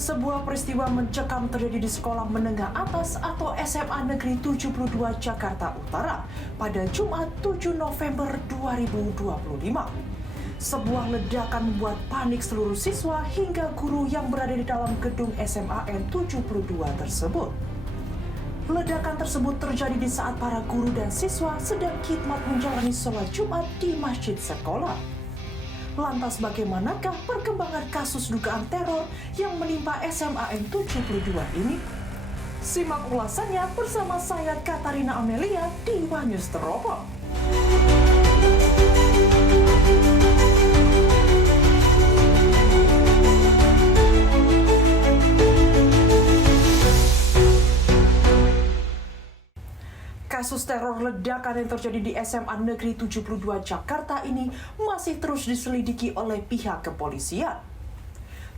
Sebuah peristiwa mencekam terjadi di Sekolah Menengah Atas atau SMA Negeri 72 Jakarta Utara pada Jumat 7 November 2025. Sebuah ledakan membuat panik seluruh siswa hingga guru yang berada di dalam gedung SMAN 72 tersebut. Ledakan tersebut terjadi di saat para guru dan siswa sedang khidmat menjalani sholat Jumat di masjid sekolah. Lantas bagaimanakah perkembangan kasus dugaan teror yang menimpa SMAN 72 ini? Simak ulasannya bersama saya Katarina Amelia di Wanyus Teropong. Kasus teror ledakan yang terjadi di SMA Negeri 72 Jakarta ini masih terus diselidiki oleh pihak kepolisian.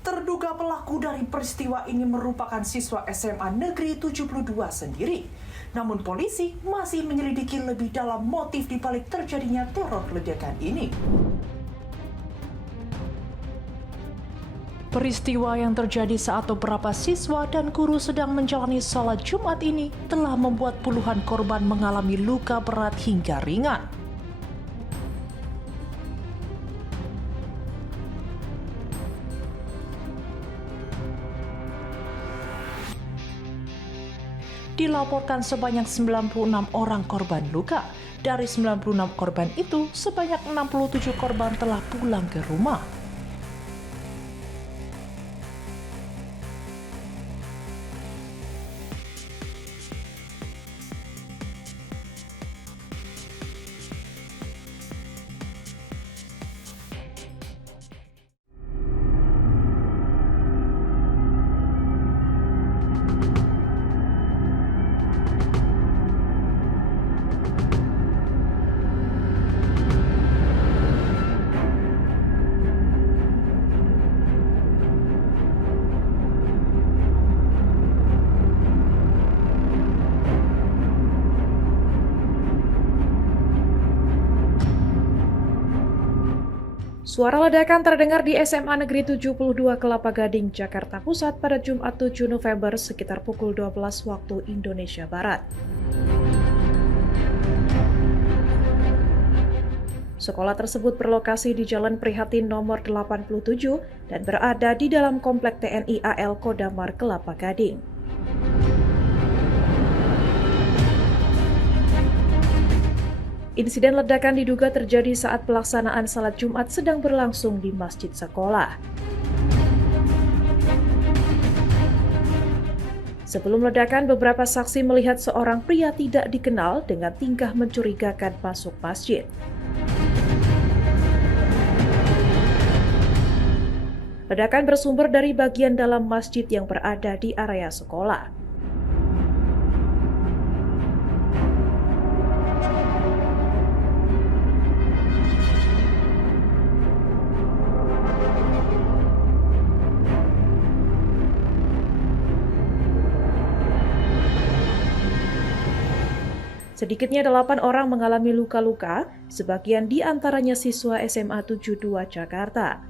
Terduga pelaku dari peristiwa ini merupakan siswa SMA Negeri 72 sendiri. Namun polisi masih menyelidiki lebih dalam motif di balik terjadinya teror ledakan ini. Peristiwa yang terjadi saat beberapa siswa dan guru sedang menjalani sholat Jumat ini telah membuat puluhan korban mengalami luka berat hingga ringan. Dilaporkan sebanyak 96 orang korban luka. Dari 96 korban itu, sebanyak 67 korban telah pulang ke rumah. Suara ledakan terdengar di SMA Negeri 72 Kelapa Gading, Jakarta Pusat pada Jumat 7 November sekitar pukul 12 waktu Indonesia Barat. Sekolah tersebut berlokasi di Jalan Prihatin nomor 87 dan berada di dalam komplek TNI AL Kodamar, Kelapa Gading. Insiden ledakan diduga terjadi saat pelaksanaan salat Jumat sedang berlangsung di masjid sekolah. Sebelum ledakan, beberapa saksi melihat seorang pria tidak dikenal dengan tingkah mencurigakan masuk masjid. Ledakan bersumber dari bagian dalam masjid yang berada di area sekolah. Sedikitnya 8 orang mengalami luka-luka, sebagian di antaranya siswa SMA 72 Jakarta.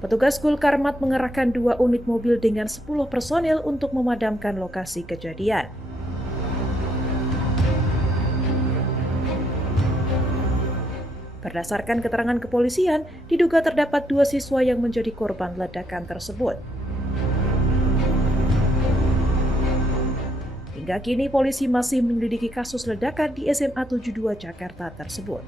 Petugas Gulkarmat mengerahkan 2 unit mobil dengan 10 personil untuk memadamkan lokasi kejadian. Berdasarkan keterangan kepolisian, diduga terdapat 2 siswa yang menjadi korban ledakan tersebut. Hingga kini polisi masih menyelidiki kasus ledakan di SMA 72 Jakarta tersebut.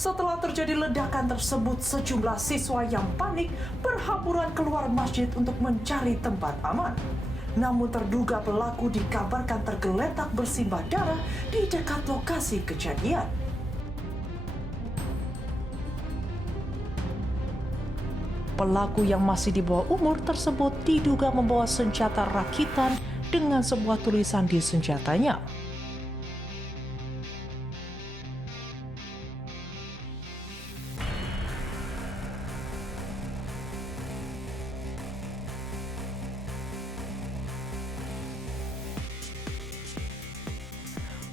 Setelah terjadi ledakan tersebut, sejumlah siswa yang panik berhamburan keluar masjid untuk mencari tempat aman. Namun terduga pelaku dikabarkan tergeletak bersimbah darah di dekat lokasi kejadian. Pelaku yang masih di bawah umur tersebut diduga membawa senjata rakitan dengan sebuah tulisan di senjatanya.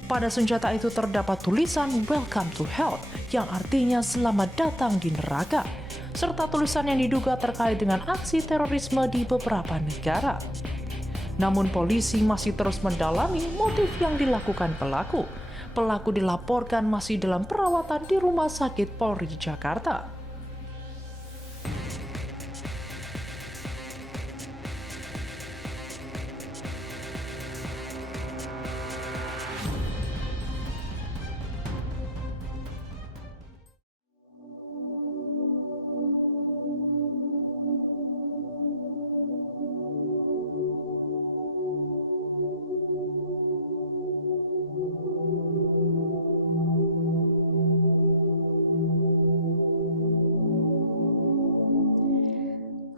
Pada senjata itu terdapat tulisan "Welcome to Hell" yang artinya selamat datang di neraka, serta tulisan yang diduga terkait dengan aksi terorisme di beberapa negara. Namun polisi masih terus mendalami motif yang dilakukan pelaku. Pelaku dilaporkan masih dalam perawatan di Rumah Sakit Polri Jakarta.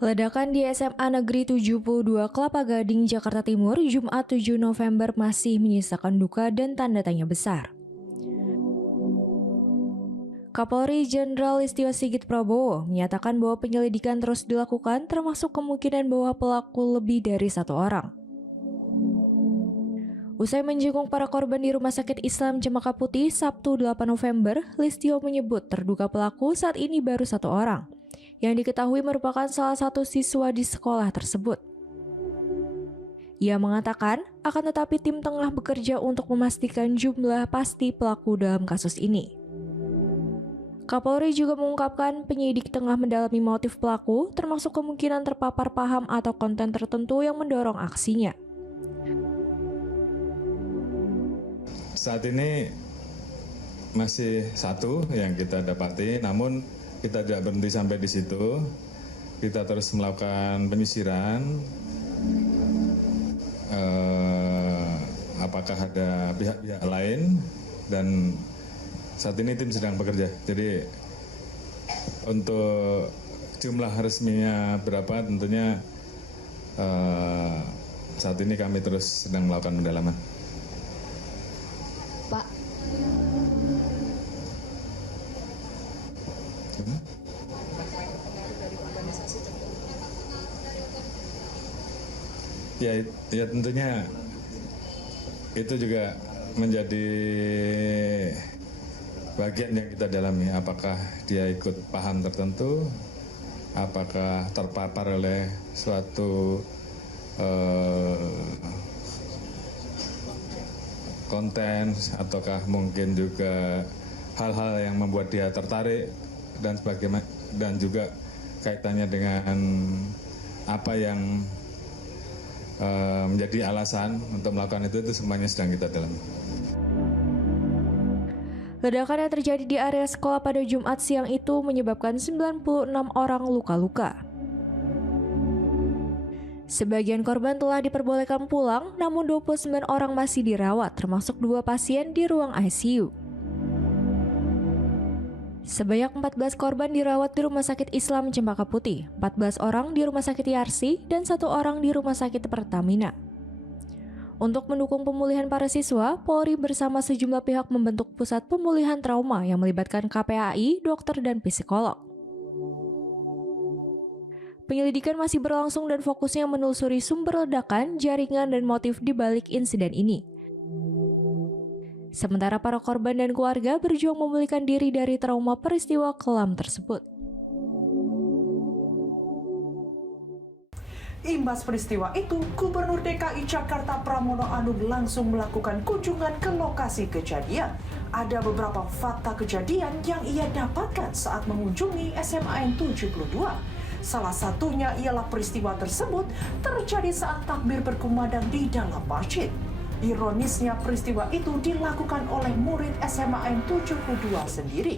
Ledakan di SMA Negeri 72 Kelapa Gading, Jakarta Timur, Jumat 7 November masih menyisakan duka dan tanda tanya besar. Kapolri Jenderal Listio Sigit Prabowo menyatakan bahwa penyelidikan terus dilakukan termasuk kemungkinan bahwa pelaku lebih dari satu orang. Usai menjenguk para korban di Rumah Sakit Islam Cempaka Putih Sabtu 8 November, Listio menyebut terduga pelaku saat ini baru satu orang, yang diketahui merupakan salah satu siswa di sekolah tersebut. Ia mengatakan, akan tetapi tim tengah bekerja untuk memastikan jumlah pasti pelaku dalam kasus ini. Kapolri juga mengungkapkan penyidik tengah mendalami motif pelaku, termasuk kemungkinan terpapar paham atau konten tertentu yang mendorong aksinya. Saat ini masih satu yang kita dapati, namun kita tidak berhenti sampai di situ. Kita terus melakukan penyisiran. Apakah ada pihak-pihak lain, dan saat ini tim sedang bekerja. Jadi untuk jumlah resminya berapa tentunya saat ini kami terus sedang melakukan pendalaman. Pak. Ya tentunya itu juga menjadi bagian yang kita dalami. Apakah dia ikut paham tertentu, apakah terpapar oleh suatu konten, ataukah mungkin juga hal-hal yang membuat dia tertarik dan sebagainya, dan juga kaitannya dengan apa yang menjadi alasan untuk melakukan itu semuanya sedang kita dalami. Ledakan yang terjadi di area sekolah pada Jumat siang itu menyebabkan 96 orang luka-luka. Sebagian korban telah diperbolehkan pulang, namun 29 orang masih dirawat, termasuk 2 pasien di ruang ICU. Sebanyak 14 korban dirawat di Rumah Sakit Islam Cempaka Putih, 14 orang di Rumah Sakit Yarsi, dan 1 orang di Rumah Sakit Pertamina. Untuk mendukung pemulihan para siswa, Polri bersama sejumlah pihak membentuk pusat pemulihan trauma yang melibatkan KPAI, dokter, dan psikolog. Penyelidikan masih berlangsung dan fokusnya menelusuri sumber ledakan, jaringan, dan motif di balik insiden ini. Sementara para korban dan keluarga berjuang memulihkan diri dari trauma peristiwa kelam tersebut. Imbas peristiwa itu, Gubernur DKI Jakarta Pramono Anung langsung melakukan kunjungan ke lokasi kejadian. Ada beberapa fakta kejadian yang ia dapatkan saat mengunjungi SMA N72. Salah satunya ialah peristiwa tersebut terjadi saat takbir berkumandang di dalam masjid. Ironisnya peristiwa itu dilakukan oleh murid SMA N72 sendiri.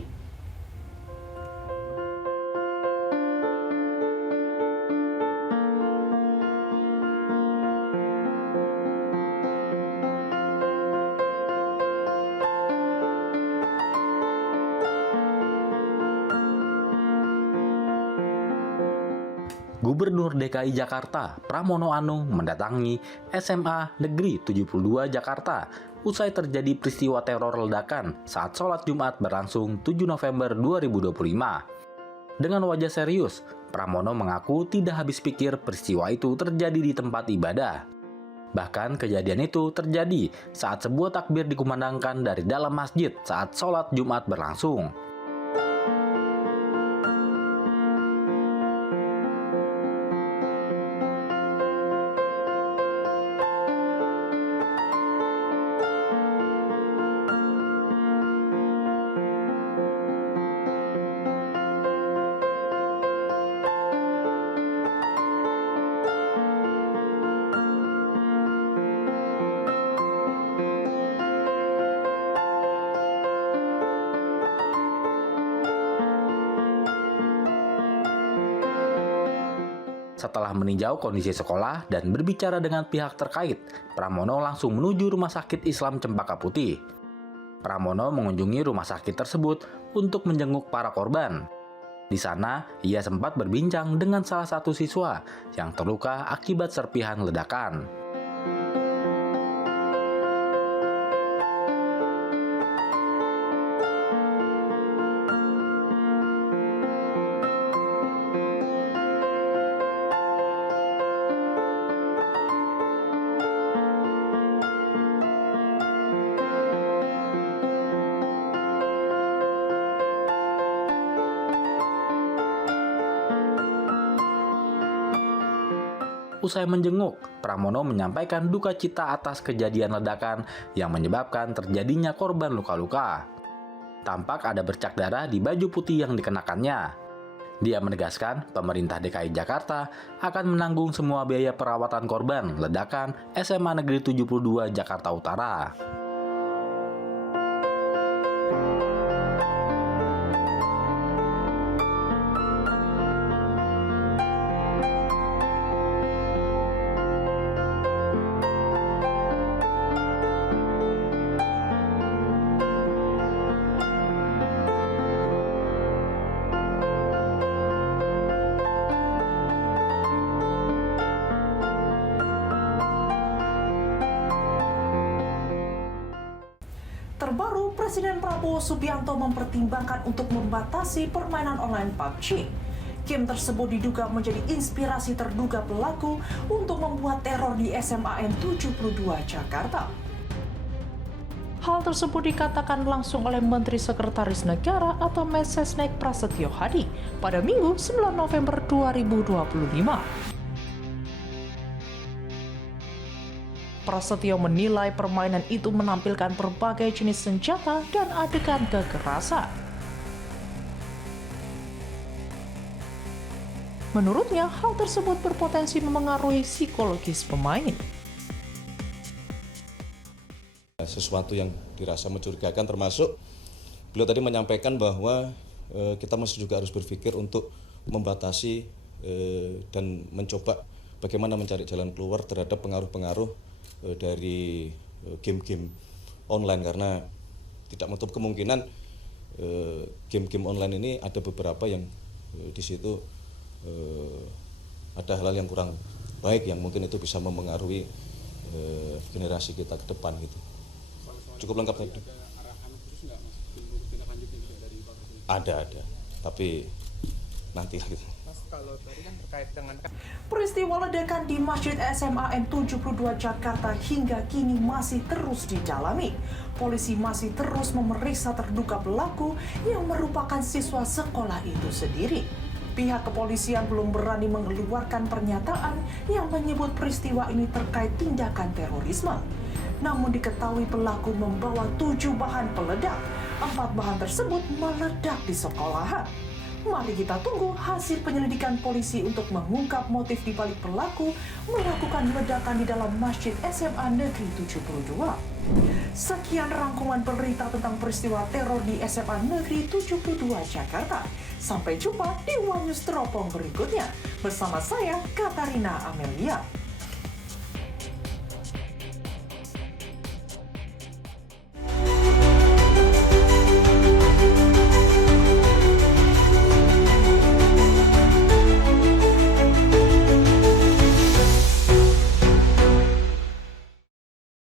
Gubernur Gubernur DKI Jakarta Pramono Anung mendatangi SMA Negeri 72 Jakarta usai terjadi peristiwa teror ledakan saat sholat Jumat berlangsung 7 November 2025. Dengan wajah serius, Pramono mengaku tidak habis pikir peristiwa itu terjadi di tempat ibadah. Bahkan kejadian itu terjadi saat sebuah takbir dikumandangkan dari dalam masjid saat sholat Jumat berlangsung. Setelah meninjau kondisi sekolah dan berbicara dengan pihak terkait, Pramono langsung menuju Rumah Sakit Islam Cempaka Putih. Pramono mengunjungi rumah sakit tersebut untuk menjenguk para korban. Di sana, ia sempat berbincang dengan salah satu siswa yang terluka akibat serpihan ledakan. Usai menjenguk, Pramono menyampaikan duka cita atas kejadian ledakan yang menyebabkan terjadinya korban luka-luka. Tampak ada bercak darah di baju putih yang dikenakannya. Dia menegaskan pemerintah DKI Jakarta akan menanggung semua biaya perawatan korban ledakan SMA Negeri 72 Jakarta Utara. Terbaru, Presiden Prabowo Subianto mempertimbangkan untuk membatasi permainan online PUBG. Game tersebut diduga menjadi inspirasi terduga pelaku untuk membuat teror di SMA N72 Jakarta. Hal tersebut dikatakan langsung oleh Menteri Sekretaris Negara atau Mensesnek Prasetyo Hadi pada Minggu 9 November 2025. Prasetyo menilai permainan itu menampilkan berbagai jenis senjata dan adegan kekerasan. Menurutnya, hal tersebut berpotensi memengaruhi psikologis pemain. Sesuatu yang dirasa mencurigakan, termasuk beliau tadi menyampaikan bahwa kita masih juga harus berpikir untuk membatasi dan mencoba bagaimana mencari jalan keluar terhadap pengaruh-pengaruh dari game-game online, karena tidak menutup kemungkinan game-game online ini ada beberapa yang di situ ada hal-hal yang kurang baik yang mungkin itu bisa memengaruhi generasi kita ke depan gitu. Cukup lengkap tadi. Ada, tapi nanti gitu. Kalau tadi kan terkait dengan Peristiwa ledakan di Masjid SMA N72 Jakarta hingga kini masih terus didalami. Polisi masih terus memeriksa terduga pelaku yang merupakan siswa sekolah itu sendiri. Pihak kepolisian belum berani mengeluarkan pernyataan yang menyebut peristiwa ini terkait tindakan terorisme. Namun diketahui pelaku membawa 7 bahan peledak. 4 bahan tersebut meledak di sekolahan. Mari kita tunggu hasil penyelidikan polisi untuk mengungkap motif di balik pelaku melakukan ledakan di dalam Masjid SMA Negeri 72. Sekian rangkuman berita tentang peristiwa teror di SMA Negeri 72 Jakarta. Sampai jumpa di One News Teropong berikutnya. Bersama saya, Katarina Amelia.